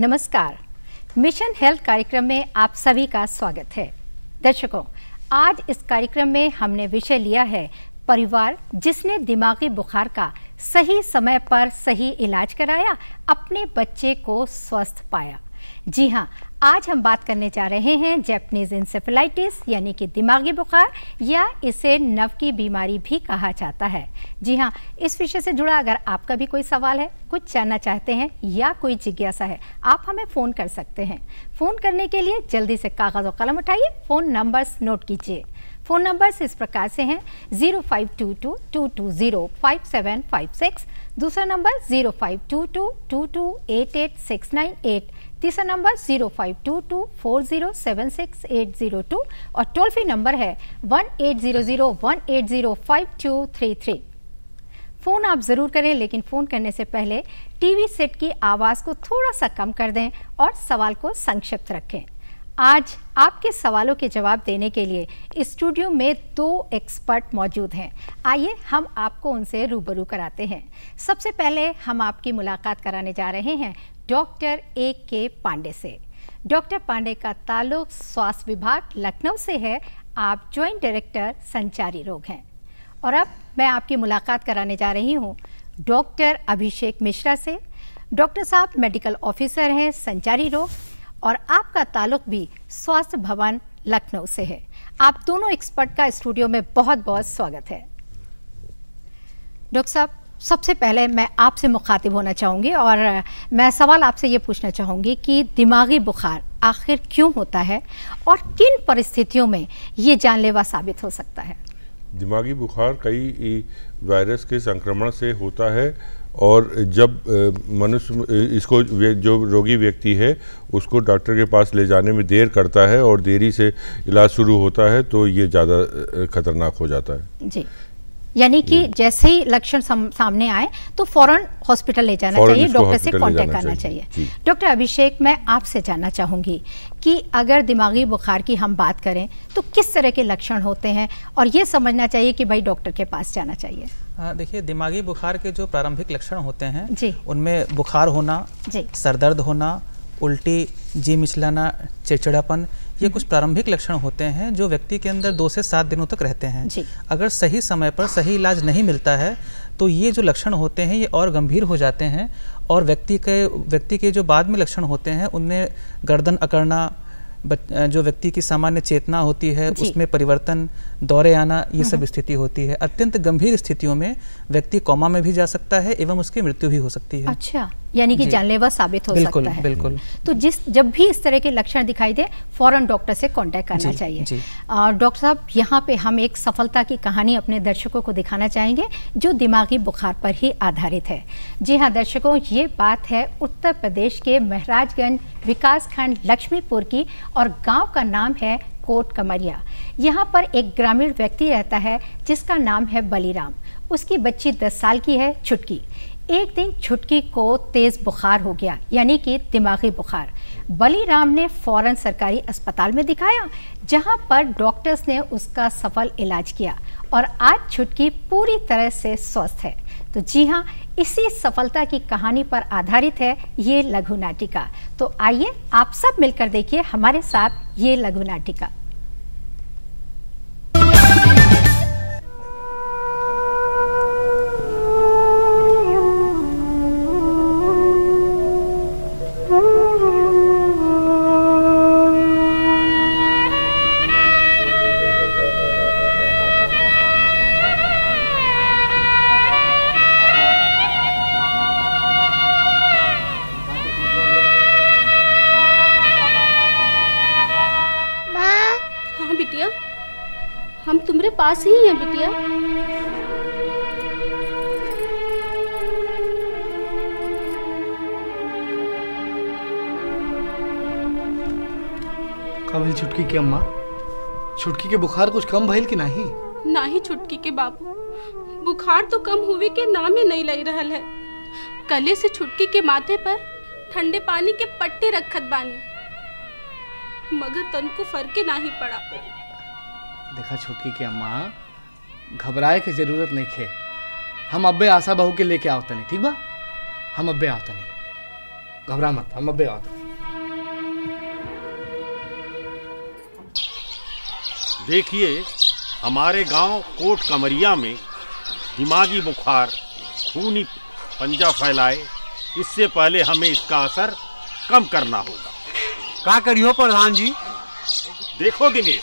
नमस्कार, mission health कार्यक्रम में आप सभी का स्वागत है। दर्शकों, आज इस कार्यक्रम में हमने विषय लिया है परिवार जिसने दिमागी बुखार का सही समय पर सही इलाज कराया, अपने बच्चे को स्वस्थ पाया। जी हाँ, आज हम बात करने जा रहे हैं जैपनीज इंसेफेलाइटिस यानी कि दिमागी बुखार, या इसे नव की बीमारी भी कहा जाता है। जी हाँ, इस विषय से जुड़ा अगर आपका भी कोई सवाल है, कुछ जानना चाहते हैं या कोई जिज्ञासा है, आप हमें फ़ोन कर सकते हैं। फ़ोन करने के लिए जल्दी से कागज़ और कलम उठाइए, फ़ोन नंबर्स नोट कीजिए। फ़ोन नंबर्स इस प्रकार से हैं 0522-220-5756, दूसरा नंबर 0522-2288-698, तीसरा नंबर 0522-4076-802 और टोल फ्री नंबर है 1800-180-5233। फ़ोन आप ज़रूर करें, लेकिन फ़ोन करने से पहले टीवी सेट की आवाज़ को थोड़ा सा कम कर दें और सवाल को संक्षिप्त रखें। आज आपके सवालों के जवाब देने के लिए इस स्टूडियो में 2 एक्सपर्ट मौजूद हैं। आइए हम आपको उनसे रूबरू कराते हैं। सबसे पहले हम आपकी मुलाकात कराने जा रहे हैं डॉक्टर A.K. पांडे से। डॉक्टर पांडे का ताल्लुक स्वास्थ्य विभाग लखनऊ से है। आप जॉइंट डायरेक्टर संचारी रोग हैं। और अब मैं आपकी मुलाकात कराने जा रही हूँ डॉक्टर अभिषेक मिश्रा से। डॉक्टर साहब मेडिकल ऑफिसर हैं संचारी रोग, और आपका ताल्लुक भी स्वास्थ्य भवन लखनऊ से है। आप दोनों एक्सपर्ट का स्टूडियो में बहुत बहुत स्वागत है। डॉक्टर साहब, सबसे पहले मैं आपसे मुखातिब होना चाहूँगी और मैं सवाल आपसे ये पूछना चाहूँगी कि दिमागी बुखार आखिर क्यों होता है और किन परिस्थितियों में ये जानलेवा साबित हो सकता है? दिमागी बुखार कई वायरस के संक्रमण से होता है, और जब मनुष्य इसको जो रोगी व्यक्ति है उसको डॉक्टर के पास ले जाने में देर करता है और देरी से इलाज शुरू होता है, तो ये ज़्यादा खतरनाक हो जाता है। जी, यानी कि जैसे ही लक्षण सामने आए तो फौरन हॉस्पिटल ले जाना चाहिए, डॉक्टर से कांटेक्ट करना चाहिए। डॉक्टर अभिषेक, मैं आपसे जानना चाहूँगी कि अगर दिमागी बुखार की हम बात करें तो किस तरह के लक्षण होते हैं और ये समझना चाहिए कि भाई डॉक्टर के पास जाना चाहिए? देखिए, दिमागी बुखार के जो प्रारंभिक लक्षण होते हैं उनमें बुखार होना, सरदर्द होना, उल्टी, जी मिचलाना, चिड़चिड़ापन, ये कुछ प्रारंभिक लक्षण होते हैं जो व्यक्ति के अंदर 2 से 7 दिनों तक रहते हैं। अगर सही समय पर सही इलाज नहीं मिलता है तो ये जो लक्षण होते हैं ये और गंभीर हो जाते हैं, और व्यक्ति के जो बाद में लक्षण होते हैं उनमें गर्दन अकड़ना, जो व्यक्ति की सामान्य चेतना होती है उसमें परिवर्तन, दौरे आना, ये सब स्थिति होती है। अत्यंत गंभीर स्थितियों में व्यक्ति कोमा में भी जा सकता है एवं उसकी मृत्यु भी हो सकती है। अच्छा, यानी कि जानलेवा साबित हो सकता है। बिल्कुल। तो जब भी इस तरह के लक्षण दिखाई दे फौरन डॉक्टर से कांटेक्ट करना चाहिए। डॉक्टर साहब, यहाँ पे हम एक सफलता की कहानी अपने दर्शकों को दिखाना चाहेंगे जो दिमागी बुखार पर ही आधारित है। जी हाँ दर्शकों, ये बात है उत्तर प्रदेश के महराजगंज विकासखंड लक्ष्मीपुर की, और गांव का नाम है कोट कमरिया। यहाँ पर एक ग्रामीण व्यक्ति रहता है जिसका नाम है बलीराम। उसकी बच्ची 10 साल की है, छुटकी। एक दिन छुटकी को तेज बुखार हो गया, यानी कि दिमागी बुखार। बलीराम ने फौरन सरकारी अस्पताल में दिखाया, जहां पर डॉक्टर्स ने उसका सफल इलाज किया, और आज छुटकी पूरी तरह से स्वस्थ है। तो जी हाँ, इसी सफलता की कहानी पर आधारित है ये लघु नाटिका। तो आइए आप सब मिलकर देखिए हमारे साथ ये लघु नाटिका। हम तुम्हारे पास ही हैं बिटिया। कब छुटकी की अम्मा, छुटकी के बुखार कुछ कम भइल कि नहीं? नहीं छुटकी के बाबू, बुखार तो कम हुए के नाम ही नहीं लग रहल है। कले से छुटकी के माथे पर ठंडे पानी के पट्टे रखत बानी, मगर तनको फर्के नहीं पड़ा। देखा छुटकी की अम्मा, घबराए की जरूरत नहीं खे। हम अब्बे आशा बहू के लेके आवतनी, ठीक बा? हम अब्बे आवतनी। घबरा मत, हम अबे आते। देखिए, हमारे गांव कोट कमरिया में दिमागी बुखार खूनी पंजा फैलाए, इससे पहले हमें इसका असर कम करना होगा। क्या करियो प्रधान जी? देखो दिनेश,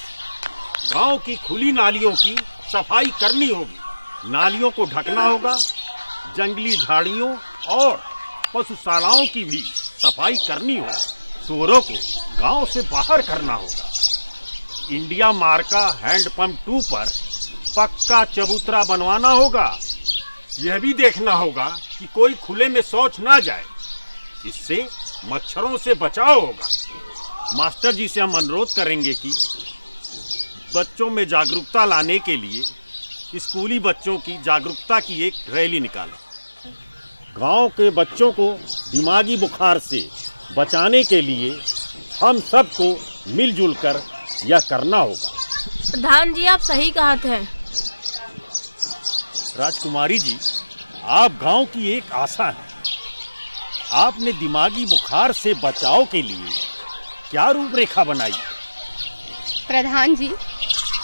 गांव की खुली नालियों की सफाई करनी होगी, नालियों को ढकना होगा, जंगली झाड़ियों और पशुशालाओं की भी सफाई करनी होगी, सुअरों को गांव से बाहर करना होगा। इंडिया मार्का हैंडपंप 2 पर पक्का चबूतरा बनवाना होगा। यह भी देखना होगा कि कोई खुले में शौच ना जाए, इससे मच्छरों से बचाव होगा। मास्टर जी से हम अनुरोध करेंगे कि बच्चों में जागरूकता लाने के लिए स्कूली बच्चों की जागरूकता की एक रैली निकालें। गांव के बच्चों को दिमागी बुखार से बचाने के लिए हम सबको मिलजुल कर यह करना होगा। प्रधान जी, आप सही कहते हैं। राजकुमारी जी, आप गांव की एक आशा हैं। आपने दिमागी बुखार से बचाव के लिए क्या रूपरेखा बनाई? प्रधान जी,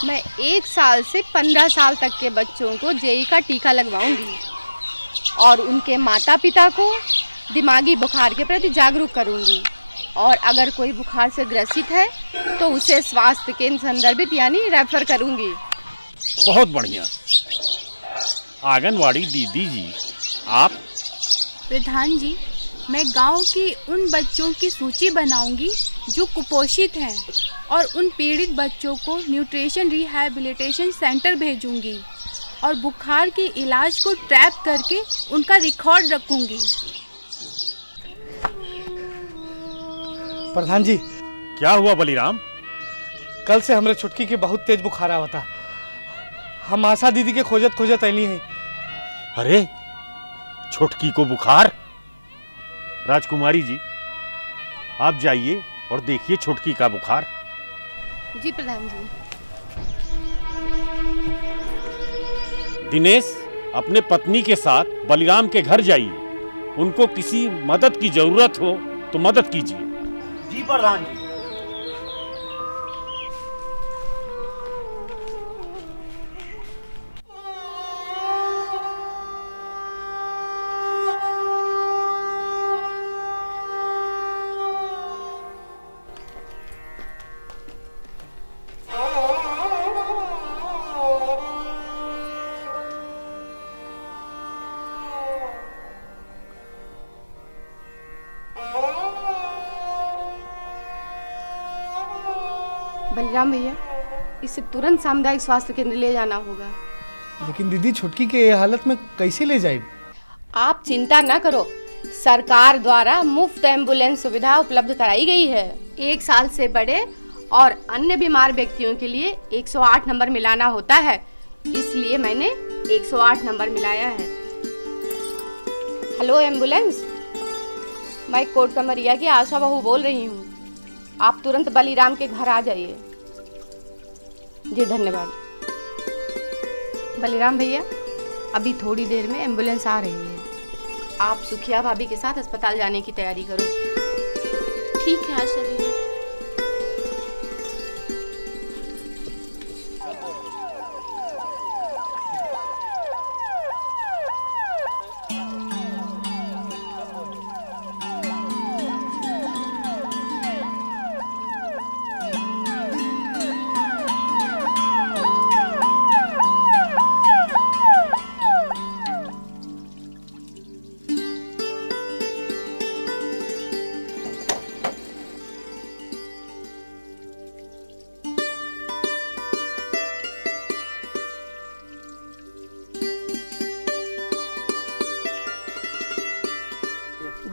मैं 1 साल से 15 साल तक के बच्चों को जेई का टीका लगवाऊंगी और उनके माता पिता को दिमागी बुखार के प्रति जागरूक करूंगी, और अगर कोई बुखार से ग्रसित है तो उसे स्वास्थ्य केंद्र संदर्भित यानी रेफर करूंगी। बहुत बढ़िया। आंगनवाड़ी दीदी जी, आप? प्रधान जी, मैं गांव की उन बच्चों की सूची बनाऊंगी जो कुपोषित हैं और उन पीड़ित बच्चों को न्यूट्रिशन रिहैबिलिटेशन सेंटर भेजूंगी और बुखार के इलाज को ट्रैक करके उनका रिकॉर्ड रखूंगी। प्रधान जी, क्या हुआ बलिराम? कल से हमरे छुटकी के बहुत तेज बुखार आवता। हम आशा दीदी के खोजत खोजत ऐली हैं। अरे, छुटकी को बुखार? राजकुमारी जी, आप जाइए और देखिए छुटकी का बुखार। जी प्रधान जी। दिनेश, अपने पत्नी के साथ बलिराम के घर जाइए, उनको किसी मदद की जरूरत हो तो मदद कीजिए। जी प्रधान जी। बलराम भैया, इसे तुरंत सामुदायिक स्वास्थ्य केंद्र ले जाना होगा। लेकिन दीदी, छुटकी के ये हालत में कैसे ले जाए? आप चिंता न करो, सरकार द्वारा मुफ्त एम्बुलेंस सुविधा उपलब्ध कराई गई है। 1 साल से बड़े और अन्य बीमार व्यक्तियों के लिए 108 नंबर मिलाना होता है, इसलिए मैंने 108 नंबर मिलाया है। हेलो एम्बुलेंस, मैं कोट कमरिया की आशा बहू बोल रही हूँ। आप तुरंत बलिराम के घर आ जाइए। जी धन्यवाद। बलिराम भैया, अभी थोड़ी देर में एम्बुलेंस आ रही है, आप सुखिया भाभी के साथ अस्पताल जाने की तैयारी करो। ठीक है आशा दीदी।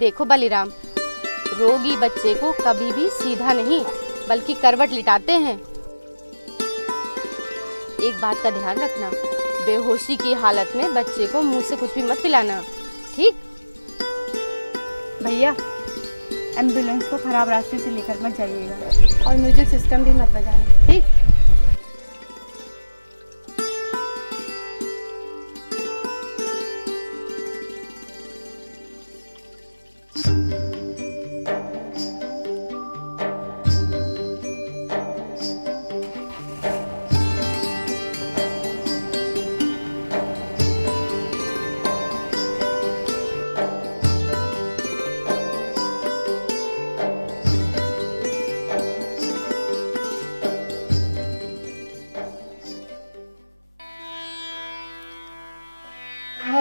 देखो बलिराम, रोगी बच्चे को कभी भी सीधा नहीं बल्कि करवट लिटाते हैं। एक बात का ध्यान रखना, बेहोशी की हालत में बच्चे को मुंह से कुछ भी मत पिलाना, ठीक? भैया, एम्बुलेंस को खराब रास्ते से लेकर मत जाइएगा और म्यूजिक सिस्टम भी मत बजाना, ठीक? बलिराम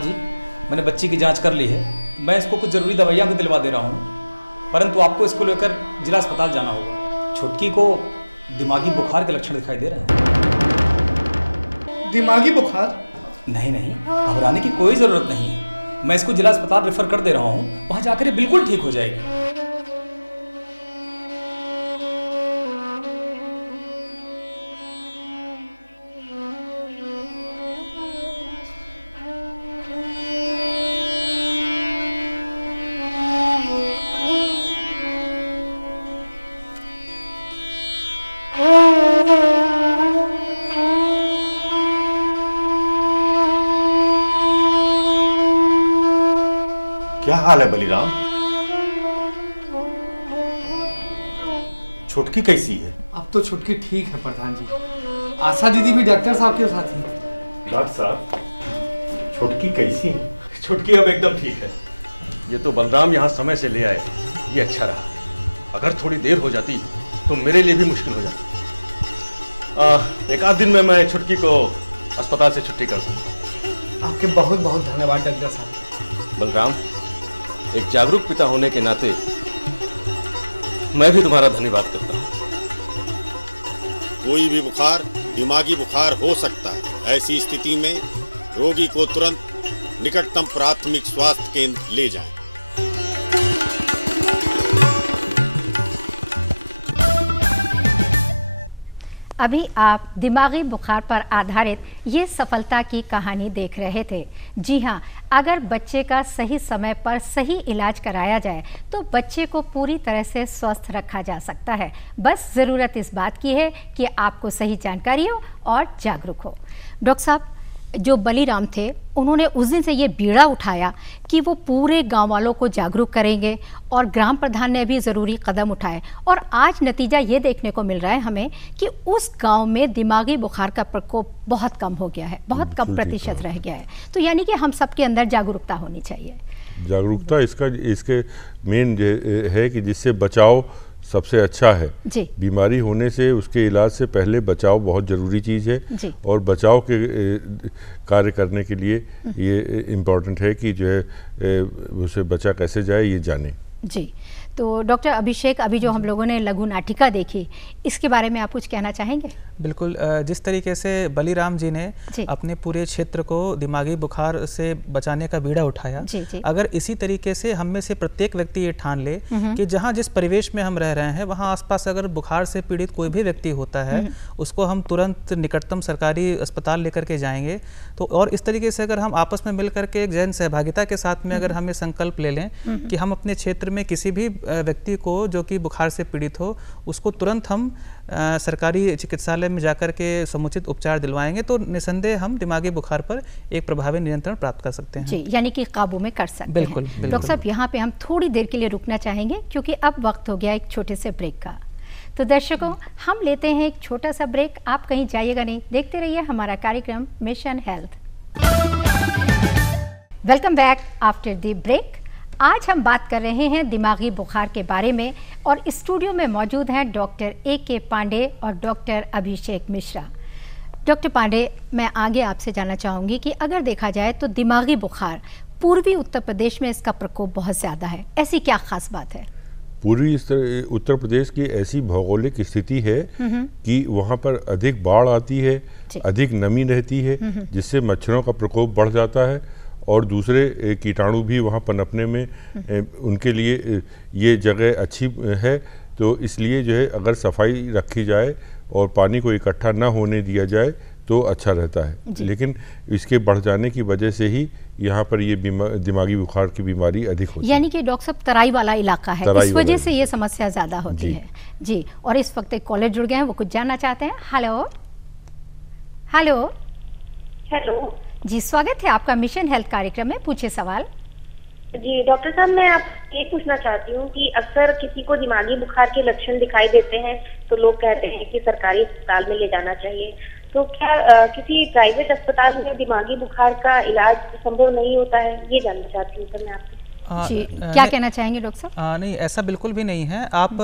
जी, मैंने बच्ची की जांच कर ली है। मैं इसको कुछ ज़रूरी दवाइयाँ भी दिलवा दे रहा हूँ, परंतु आपको इसको लेकर जिला अस्पताल जाना होगा। छुटकी को दिमागी बुखार के लक्षण दिखाई दे रहे हैं। दिमागी बुखार? नहीं नहीं, घबराने की कोई ज़रूरत नहीं है। मैं इसको जिला अस्पताल रेफर कर दे रहा हूँ, वहाँ जाकर ये बिल्कुल ठीक हो जाएगी। क्या हाल है बलिराम? छुटकी कैसी है? अब तो छुटकी ठीक है प्रधान जी। आशा दीदी भी डॉक्टर साहब के साथ ही। डॉक्टर साहब, छुटकी कैसी है? छुटकी अब एकदम ठीक है। ये तो बलराम यहाँ समय से ले आए, ये अच्छा रहा। अगर थोड़ी देर हो जाती तो मेरे लिए भी मुश्किल हो जाती। एक आध दिन में मैं छुटकी को अस्पताल से छुट्टी कर दूंगा। आपके बहुत बहुत धन्यवाद डॉक्टर साहब। बलराम, एक जागरूक पिता होने के नाते मैं भी तुम्हारा धन्यवाद करता हूँ। कोई भी बुखार दिमागी बुखार हो सकता है। ऐसी स्थिति में रोगी को तुरंत निकटतम प्राथमिक स्वास्थ्य केंद्र ले जाएं। अभी आप दिमागी बुखार पर आधारित ये सफलता की कहानी देख रहे थे। जी हाँ, अगर बच्चे का सही समय पर सही इलाज कराया जाए तो बच्चे को पूरी तरह से स्वस्थ रखा जा सकता है। बस ज़रूरत इस बात की है कि आपको सही जानकारी हो और जागरूक हो। डॉक्टर साहब, जो बलिराम थे उन्होंने उस दिन से ये बीड़ा उठाया कि वो पूरे गांव वालों को जागरूक करेंगे और ग्राम प्रधान ने भी ज़रूरी कदम उठाए और आज नतीजा ये देखने को मिल रहा है हमें कि उस गांव में दिमागी बुखार का प्रकोप बहुत कम हो गया है, बहुत कम प्रतिशत रह गया है। तो यानी कि हम सबके अंदर जागरूकता होनी चाहिए। जागरूकता इसके मेन है कि जिससे बचाव सबसे अच्छा है। बीमारी होने से उसके इलाज से पहले बचाव बहुत ज़रूरी चीज़ है और बचाव के कार्य करने के लिए ये इम्पोर्टेंट है कि जो है उसे बचा कैसे जाए ये जाने। जी, तो डॉक्टर अभिषेक, अभी जो हम लोगों ने लघु नाटिका देखी, इसके बारे में आप कुछ कहना चाहेंगे? बिल्कुल, जिस तरीके से बलिराम जी ने अपने पूरे क्षेत्र को दिमागी बुखार से बचाने का बीड़ा उठाया, अगर इसी तरीके से हम में से प्रत्येक व्यक्ति ये ठान ले कि जहाँ जिस परिवेश में हम रह रहे हैं वहाँ आसपास अगर बुखार से पीड़ित कोई भी व्यक्ति होता है उसको हम तुरंत निकटतम सरकारी अस्पताल लेकर के जाएंगे। तो और इस तरीके से अगर हम आपस में मिल करके एक जन सहभागिता के साथ में अगर हम ये संकल्प ले लें कि हम अपने क्षेत्र में किसी भी व्यक्ति को जो कि बुखार से पीड़ित हो उसको तुरंत हम सरकारी चिकित्सालय में जाकर के समुचित उपचार दिलवाएंगे तो निसंदेह हम दिमागी बुखार पर एक प्रभावी नियंत्रण प्राप्त कर सकते हैं। जी, यानी कि काबू में कर सकते हैं। बिल्कुल। डॉक्टर साहब, यहाँ पे हम थोड़ी देर के लिए रुकना चाहेंगे क्योंकि अब वक्त हो गया एक छोटे से ब्रेक का। तो दर्शकों, हम लेते हैं एक छोटा सा ब्रेक। आप कहीं जाइएगा नहीं, देखते रहिए हमारा कार्यक्रम mission health. Welcome back after the break. आज हम बात कर रहे हैं दिमागी बुखार के बारे में और स्टूडियो में मौजूद हैं डॉक्टर A.K. पांडे और डॉक्टर अभिषेक मिश्रा। डॉक्टर पांडे, मैं आगे आपसे जानना चाहूँगी कि अगर देखा जाए तो दिमागी बुखार पूर्वी उत्तर प्रदेश में इसका प्रकोप बहुत ज़्यादा है, ऐसी क्या खास बात है? पूर्वी उत्तर प्रदेश की ऐसी भौगोलिक स्थिति है कि वहाँ पर अधिक बाढ़ आती है, अधिक नमी रहती है, जिससे मच्छरों का प्रकोप बढ़ जाता है और दूसरे कीटाणु भी वहाँ पनपने में उनके लिए ये जगह अच्छी है। तो इसलिए जो है अगर सफाई रखी जाए और पानी को इकट्ठा ना होने दिया जाए तो अच्छा रहता है। लेकिन इसके बढ़ जाने की वजह से ही यहाँ पर ये दिमागी बुखार की बीमारी अधिक होती है। यानी कि डॉक्टर साहब तराई वाला इलाका है, इस वजह से ये समस्या ज़्यादा होती है। जी, और इस वक्त एक कॉलर जुड़ गए हैं, वो कुछ जानना चाहते हैं। हेलो हेलो हेलो जी, स्वागत है आपका मिशन हेल्थ कार्यक्रम में, पूछे सवाल। जी डॉक्टर साहब, मैं आपसे ये पूछना चाहती हूँ कि अक्सर किसी को दिमागी बुखार के लक्षण दिखाई देते हैं तो लोग कहते हैं कि सरकारी अस्पताल में ले जाना चाहिए। तो क्या किसी प्राइवेट अस्पताल में दिमागी बुखार का इलाज संभव नहीं होता है? ये जानना चाहती हूँ सर मैं आपसे। जी, क्या कहना चाहेंगे डॉक्टर साहब? नहीं, ऐसा बिल्कुल भी नहीं है। आप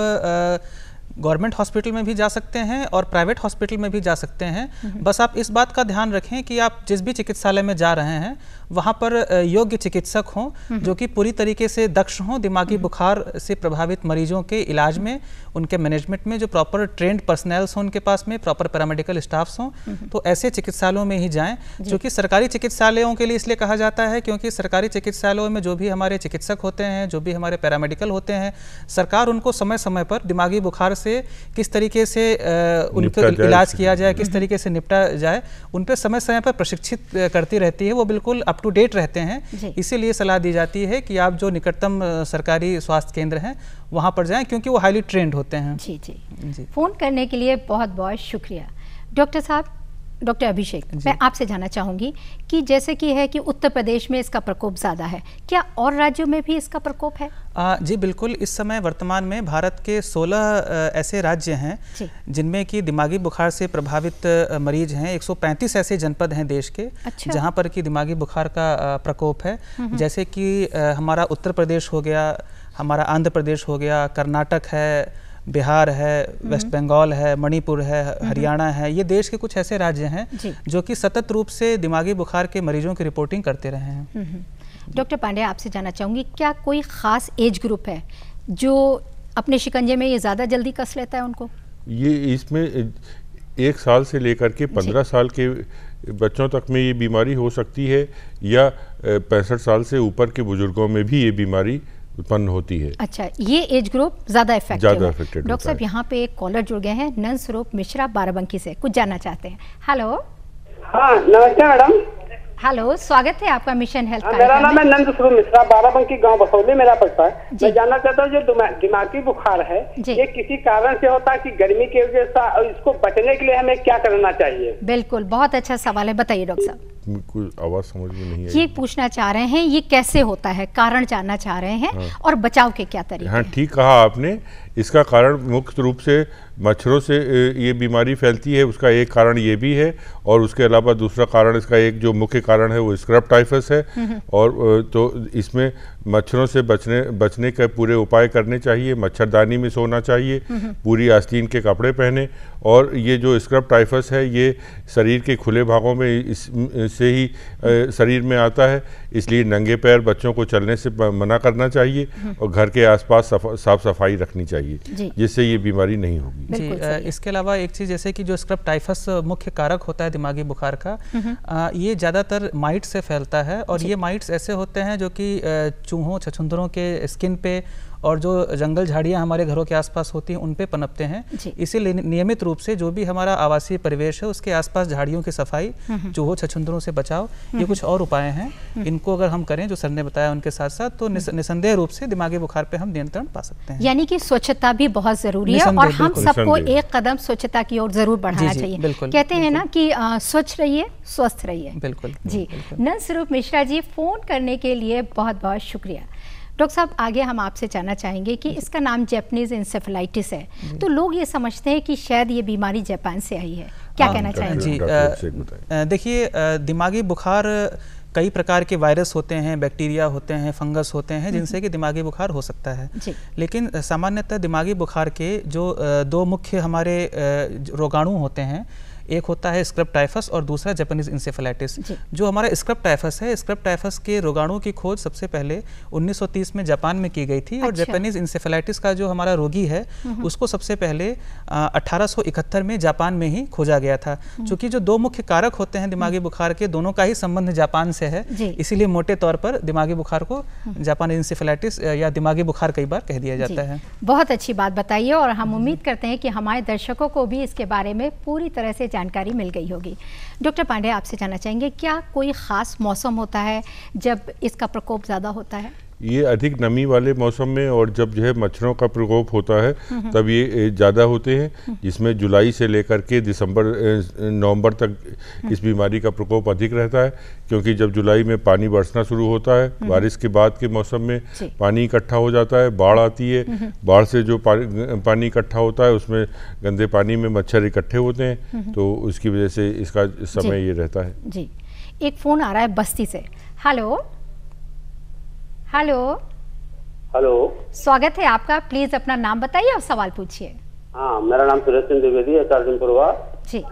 गवर्नमेंट हॉस्पिटल में भी जा सकते हैं और प्राइवेट हॉस्पिटल में भी जा सकते हैं। बस आप इस बात का ध्यान रखें कि आप जिस भी चिकित्सालय में जा रहे हैं वहाँ पर योग्य चिकित्सक हों जो कि पूरी तरीके से दक्ष हों दिमागी बुखार से प्रभावित मरीजों के इलाज में, उनके मैनेजमेंट में, जो प्रॉपर ट्रेंड पर्सनल्स हों उनके पास में, प्रॉपर पैरामेडिकल स्टाफ्स हों। तो ऐसे चिकित्सालयों में ही जाएं, जो कि सरकारी चिकित्सालयों के लिए इसलिए कहा जाता है क्योंकि सरकारी चिकित्सालयों में जो भी हमारे चिकित्सक होते हैं, जो भी हमारे पैरामेडिकल होते हैं, सरकार उनको समय समय पर दिमागी बुखार से किस तरीके से उनका इलाज किया जाए, किस तरीके से निपटा जाए, उन पर समय समय पर प्रशिक्षित करती रहती है। वो बिल्कुल अप टू डेट रहते हैं। इसीलिए सलाह दी जाती है कि आप जो निकटतम सरकारी स्वास्थ्य केंद्र हैं वहाँ पर जाएं, क्योंकि वो हाईली ट्रेंड होते हैं। जी। फ़ोन करने के लिए बहुत बहुत शुक्रिया। डॉक्टर साहब, डॉक्टर अभिषेक, मैं आपसे जानना चाहूँगी कि जैसे कि है कि उत्तर प्रदेश में इसका प्रकोप ज़्यादा है, क्या और राज्यों में भी इसका प्रकोप है? जी बिल्कुल। इस समय वर्तमान में भारत के 16 ऐसे राज्य हैं जिनमें कि दिमागी बुखार से प्रभावित मरीज हैं। 135 ऐसे जनपद हैं देश के जहां पर कि दिमागी बुखार का प्रकोप है। जैसे कि हमारा उत्तर प्रदेश हो गया, हमारा आंध्र प्रदेश हो गया, कर्नाटक है, बिहार है, वेस्ट बंगाल है, मणिपुर है, हरियाणा है। ये देश के कुछ ऐसे राज्य हैं जो कि सतत रूप से दिमागी बुखार के मरीजों की रिपोर्टिंग करते रहे हैं। डॉक्टर पांडे, आपसे जानना चाहूँगी, क्या कोई ख़ास एज ग्रुप है जो अपने शिकंजे में ये ज़्यादा जल्दी कस लेता है उनको? ये इसमें 1 साल से लेकर के 15 साल के बच्चों तक में ये बीमारी हो सकती है, या 65 साल से ऊपर के बुजुर्गों में भी ये बीमारी उत्पन्न होती है। अच्छा, ये एज ग्रुप ज़्यादा इफेक्टेड है। डॉक्टर साहब, यहाँ पे एक कॉलर जुड़ गए हैं, नंद स्वरूप मिश्रा बाराबंकी से, कुछ जानना चाहते हैं। हेलो। हाँ, नमस्ते मैडम। हेलो, स्वागत है आपका मिशन हेल्थ। मेरा नाम है नंद स्वरूप मिश्रा, बाराबंकी गांव बसौली मेरा पड़ता है। मैं जानना चाहता हूँ जो दिमागी बुखार है ये किसी कारण से होता है कि गर्मी की वजह से, और इसको बचने के लिए हमें क्या करना चाहिए? बिल्कुल, बहुत अच्छा सवाल है, बताइए डॉक्टर साहब। कुछ आवाज समझ में नहीं आई। ये पूछना चाह रहे हैं ये कैसे होता है, कारण जानना चाह रहे हैं और बचाव के क्या तरीके? हाँ, ठीक कहा आपने। इसका कारण मुख्य रूप से मच्छरों से ये बीमारी फैलती है, उसका एक कारण ये भी है, और उसके अलावा दूसरा कारण, इसका एक जो मुख्य कारण है वो स्क्रब टाइफस है। और तो इसमें मच्छरों से बचने के पूरे उपाय करने चाहिए। मच्छरदानी में सोना चाहिए, पूरी आस्तीन के कपड़े पहने, और ये जो स्क्रब टाइफस है ये शरीर के खुले भागों में से ही शरीर में आता है, इसलिए नंगे पैर बच्चों को चलने से मना करना चाहिए और घर के आसपास साफ सफाई रखनी चाहिए, जिससे ये बीमारी नहीं होगी। इसके अलावा एक चीज़, जैसे कि जो स्क्रब टाइफस मुख्य कारक होता है दिमागी बुखार का, ये ज़्यादातर माइट से फैलता है, और ये माइट्स ऐसे होते हैं जो कि चूहों, छछूंदरों के स्किन पे और जो जंगल झाड़ियाँ हमारे घरों के आसपास होती हैं उन पे पनपते हैं। इसीलिए नियमित रूप से जो भी हमारा आवासीय परिवेश है उसके आसपास झाड़ियों की सफाई, चूहों छछूंदरों से बचाव, ये कुछ और उपाय हैं। इनको अगर हम करें जो सर ने बताया उनके साथ साथ, तो निसंदेह रूप से दिमागी बुखार पे हम नियंत्रण पा सकते हैं। यानी कि स्वच्छता भी बहुत जरूरी है, और हम सबको एक कदम स्वच्छता की ओर जरूर बढ़ाना चाहिए। कहते हैं ना कि स्वच्छ रहिए, स्वस्थ रहिए। बिल्कुल जी। नंद स्वरूप मिश्रा जी, फोन करने के लिए बहुत बहुत शुक्रिया। डॉक्टर साहब, आगे हम आपसे जानना चाहेंगे कि इसका नाम जैपनीज इंसेफेलाइटिस है, तो लोग ये समझते हैं कि शायद ये बीमारी जापान से आई है, क्या कहना चाहेंगे? जी, देखिए, दिमागी बुखार कई प्रकार के वायरस होते हैं, बैक्टीरिया होते हैं, फंगस होते हैं, जिनसे कि दिमागी बुखार हो सकता है। लेकिन सामान्यतः दिमागी बुखार के जो 2 मुख्य हमारे रोगाणु होते हैं, एक होता है स्क्रब टाइफस और दूसरा जापानीज इंसेफेलाइटिस। जो हमारा स्क्रब टाइफस है, स्क्रब टाइफस के रोगाणु की खोज सबसे पहले 1930 में जापान में की गई थी। और जापानीज इंसेफेलाइटिस का जो हमारा रोगी है उसको सबसे पहले 1871 में जापान में ही खोजा गया था। चूंकि जो 2 मुख्य कारक होते हैं दिमागी बुखार के, दोनों का ही संबंध जापान से है, इसीलिए मोटे तौर पर दिमागी बुखार को जापानीज इंसेफेलाइटिस या दिमागी बुखार कई बार कह दिया जाता है। बहुत अच्छी बात बताइए, और हम उम्मीद करते हैं कि हमारे दर्शकों को भी इसके बारे में पूरी तरह से जानकारी मिल गई होगी। डॉक्टर पांडे, आपसे जानना चाहेंगे, क्या कोई ख़ास मौसम होता है जब इसका प्रकोप ज़्यादा होता है? ये अधिक नमी वाले मौसम में और जब जो है मच्छरों का प्रकोप होता है तब ये ज़्यादा होते हैं, जिसमें जुलाई से लेकर के नवंबर तक इस बीमारी का प्रकोप अधिक रहता है, क्योंकि जब जुलाई में पानी बरसना शुरू होता है, बारिश के बाद के मौसम में पानी इकट्ठा हो जाता है, बाढ़ आती है, बाढ़ से जो पानी इकट्ठा होता है उसमें गंदे पानी में मच्छर इकट्ठे होते हैं, तो उसकी वजह से इसका समय ये रहता है। जी, एक फ़ोन आ रहा है बस्ती से। हेलो हेलो हेलो, स्वागत है आपका, प्लीज अपना नाम बताइए और सवाल पूछिए। हाँ, मेरा नाम सुरेश चंद्र द्विवेदी है, चारसिंहपुरवा जी।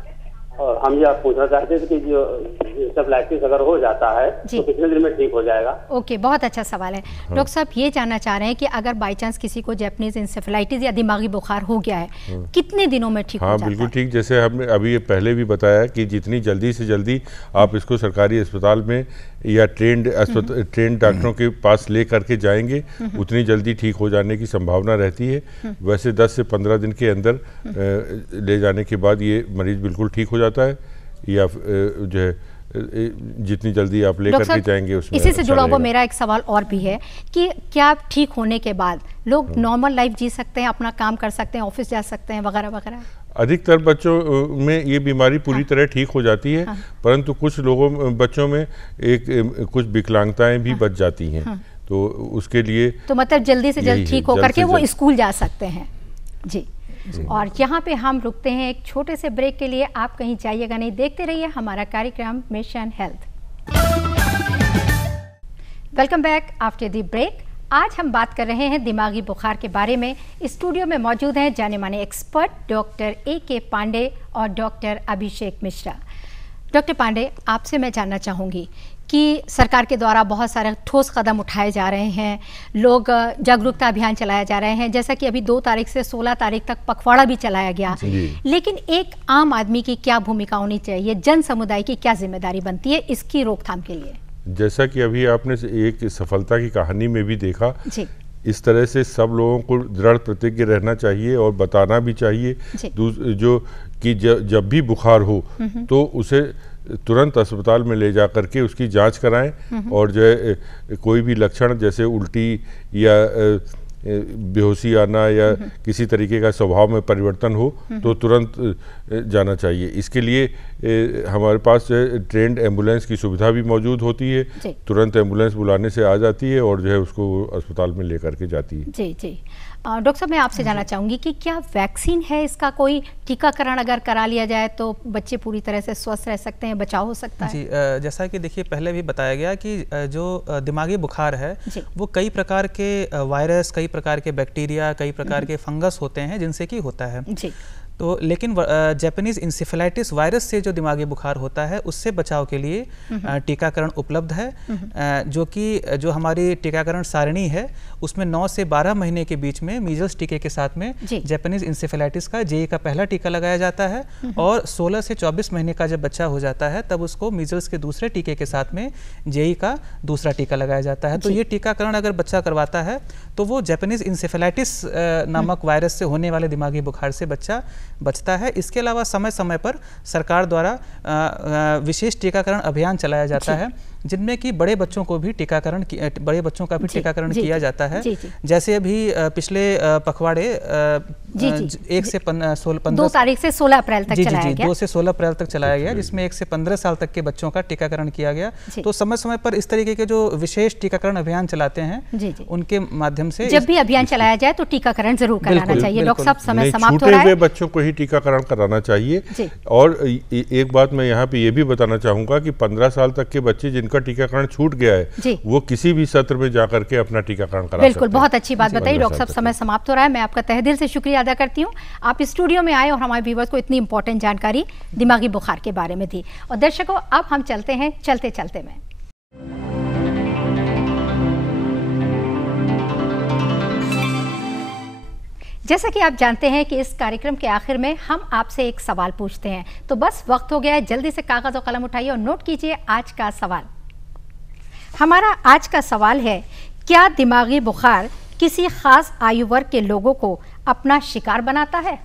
और हम ये आप पूछना चाहते थे कि जो इंसेफेलाइटिस अगर हो जाता है तो कितने दिन में ठीक हो जाएगा? ओके, बहुत अच्छा सवाल है। डॉक्टर साहब ये जानना चाह रहे हैं कि अगर बाई चांस किसी को जैपनीज इंसेफेलाइटिस या दिमागी बुखार हो गया है कितने दिनों में ठीक हो जाता है? बिल्कुल ठीक, जैसे हमने अभी पहले भी बताया कि जितनी जल्दी से जल्दी आप इसको सरकारी अस्पताल में या ट्रेंड डॉक्टरों के पास ले करके जाएंगे उतनी जल्दी ठीक हो जाने की संभावना रहती है। वैसे 10 से 15 दिन के अंदर ले जाने के बाद ये मरीज बिल्कुल ठीक हो जाता है, या जो है जितनी जल्दी आप ले करके जाएंगे उसमें। इसी से जुड़ा हुआ मेरा एक सवाल और भी है कि क्या ठीक होने के बाद लोग नॉर्मल लाइफ जी सकते हैं, अपना काम कर सकते हैं, ऑफिस जा सकते हैं वगैरह वगैरह? अधिकतर बच्चों में ये बीमारी पूरी तरह ठीक हो जाती है, परंतु कुछ बच्चों में कुछ विकलांगताएं भी बच जाती हैं, तो उसके लिए तो मतलब जल्दी से जल्द ठीक होकर के वो स्कूल जा सकते हैं। जी, और यहाँ पे हम रुकते हैं एक छोटे से ब्रेक के लिए, आप कहीं जाइएगा नहीं, देखते रहिए हमारा कार्यक्रम mission health. Welcome back after the break. आज हम बात कर रहे हैं दिमागी बुखार के बारे में। स्टूडियो में मौजूद हैं जाने माने एक्सपर्ट डॉक्टर A.K. पांडे और डॉक्टर अभिषेक मिश्रा। डॉक्टर पांडे, आपसे मैं जानना चाहूँगी कि सरकार के द्वारा बहुत सारे ठोस कदम उठाए जा रहे हैं, लोग जागरूकता अभियान चलाया जा रहे हैं, जैसा कि अभी 2 तारीख से 16 तारीख तक पखवाड़ा भी चलाया गया, लेकिन एक आम आदमी की क्या भूमिका होनी चाहिए, जन समुदाय की क्या जिम्मेदारी बनती है इसकी रोकथाम के लिए? जैसा कि अभी आपने एक सफलता की कहानी में भी देखा, इस तरह से सब लोगों को दृढ़ प्रतिज्ञ रहना चाहिए और बताना भी चाहिए जो कि जब भी बुखार हो तो उसे तुरंत अस्पताल में ले जा करके उसकी जांच कराएं, और जो है कोई भी लक्षण जैसे उल्टी या बेहोशी आना या किसी तरीके का स्वभाव में परिवर्तन हो तो तुरंत जाना चाहिए। इसके लिए हमारे पास ट्रेंड एम्बुलेंस की सुविधा भी मौजूद होती है, तुरंत एम्बुलेंस बुलाने से आ जाती है और जो है उसको अस्पताल में लेकर के जाती है। जी जी, डॉक्टर साहब मैं आपसे जानना चाहूँगी कि क्या वैक्सीन है इसका, कोई टीकाकरण अगर करा लिया जाए तो बच्चे पूरी तरह से स्वस्थ रह सकते हैं, बचाव हो सकता है? जी, जैसा कि देखिए पहले भी बताया गया कि जो दिमागी बुखार है वो कई प्रकार के वायरस, कई प्रकार के बैक्टीरिया, कई प्रकार के फंगस होते हैं जिनसे कि होता है। जी। तो लेकिन जैपनीज इंसेफेलाइटिस वायरस से जो दिमागी बुखार होता है उससे बचाव के लिए टीकाकरण उपलब्ध है, जो हमारी टीकाकरण सारणी है उसमें 9 से 12 महीने के बीच में मीजल्स टीके के साथ में जैपनीज इंसेफेलाइटिस का जेई का पहला टीका लगाया जाता है, और 16 से 24 महीने का जब बच्चा हो जाता है तब उसको मीजल्स के दूसरे टीके के साथ में जेई का दूसरा टीका लगाया जाता है। तो ये टीकाकरण अगर बच्चा करवाता है तो वो जैपनीज इंसेफेलाइटिस नामक वायरस से होने वाले दिमागी बुखार से बच्चा बचता है। इसके अलावा समय समय पर सरकार द्वारा विशेष टीकाकरण अभियान चलाया जाता है जिनमें कि बड़े बच्चों का भी टीकाकरण किया जाता है। जैसे अभी पिछले पखवाड़े 1 से 2 तारीख से 16 अप्रैल तक चलाया गया। 2 से 16 अप्रैल तक चलाया गया, जिसमें 1 से 15 साल तक के बच्चों का टीकाकरण किया गया। तो समय समय पर इस तरीके के जो विशेष टीकाकरण अभियान चलाते हैं उनके माध्यम से जब भी अभियान चलाया जाए तो टीकाकरण जरूर कराना चाहिए। डॉक्टर साहब समय समाप्त हो रहा है, बच्चों को ही टीकाकरण कराना चाहिए। और एक बात मैं यहाँ पे ये भी बताना चाहूंगा कि 15 साल तक के बच्चे जिनका टीकाकरण छूट गया है वो किसी भी सत्र में जाकर के अपना टीकाकरण करा सकते हैं। बिल्कुल, बहुत अच्छी बात बताई डॉक्टर साहब। समय समाप्त हो रहा है, मैं आपका तहे दिल से शुक्रिया अदा करती हूँ, आप स्टूडियो में आए और हमारे व्यूअर्स को इतनी इंपॉर्टेंट जानकारी दिमागी बुखार के बारे में दी। और दर्शकों, अब हम चलते हैं चलते चलते में। जैसा कि आप जानते हैं कि इस कार्यक्रम के आखिर में हम आपसे एक सवाल पूछते हैं, तो बस वक्त हो गया है, जल्दी से कागज और कलम उठाइए और नोट कीजिए आज का सवाल। हमारा आज का सवाल है, क्या दिमागी बुखार किसी खास आयु वर्ग के लोगों को अपना शिकार बनाता है?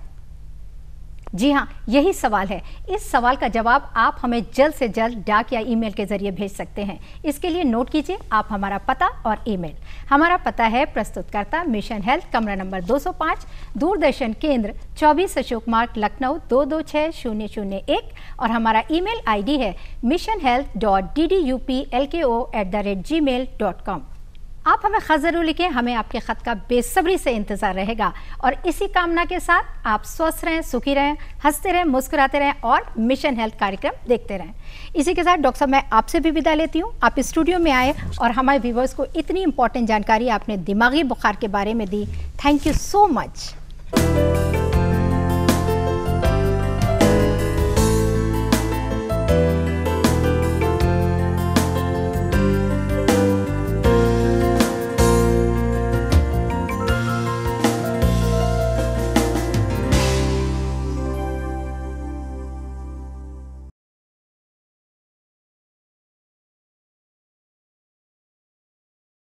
जी हाँ, यही सवाल है। इस सवाल का जवाब आप हमें जल्द से जल्द डाक या ईमेल के जरिए भेज सकते हैं। इसके लिए नोट कीजिए आप हमारा पता और ईमेल। हमारा पता है प्रस्तुतकर्ता मिशन हेल्थ, कमरा नंबर 205, दूरदर्शन केंद्र 24 अशोक मार्ग, लखनऊ 226001 और हमारा ईमेल आईडी है missionhealth.dduplko@gmail.com। आप हमें खत जरूर लिखें, हमें आपके खत का बेसब्री से इंतजार रहेगा। और इसी कामना के साथ आप स्वस्थ रहें, सुखी रहें, हंसते रहें, मुस्कुराते रहें और मिशन हेल्थ कार्यक्रम देखते रहें। इसी के साथ डॉक्टर साहब मैं आपसे भी विदा लेती हूँ। आप स्टूडियो में आए और हमारे व्यूवर्स को इतनी इंपॉर्टेंट जानकारी आपने दिमागी बुखार के बारे में दी। Thank you so much.